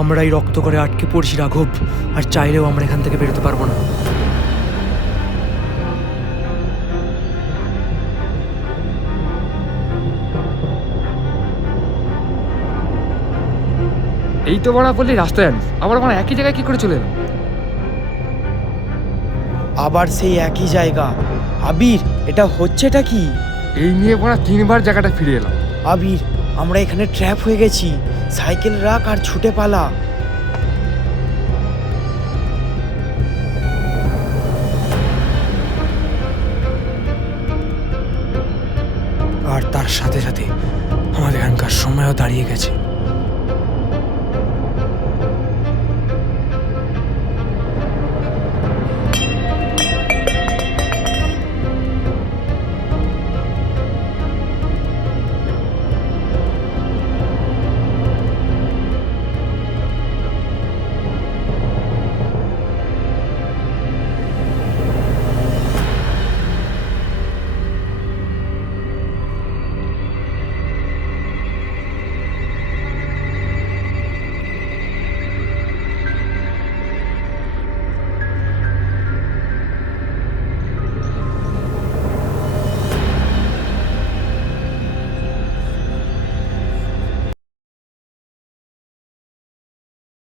আমরা এই রক্ত করে আটকে পড়ছি রাঘব, আর চাইলেও আমরা এখান থেকে বেরোতে পারবো না। এই তো বড়া বললি রাস্তায় আনিস, আবার আমার একই জায়গায় কি করে চলে এলাম? আবার সেই একই জায়গা। আবির, এটা হচ্ছেটা কি? এই নিয়ে বড়া 3বার জায়গাটা ফিরে এলাম। আবির, আমরা এখানে ট্র্যাপ হয়ে গেছি। সাইকেল রাখ আর ছুটে পালা। আর তার সাথে সাথে আমাদের এখানকার সময়ও দাঁড়িয়ে গেছে।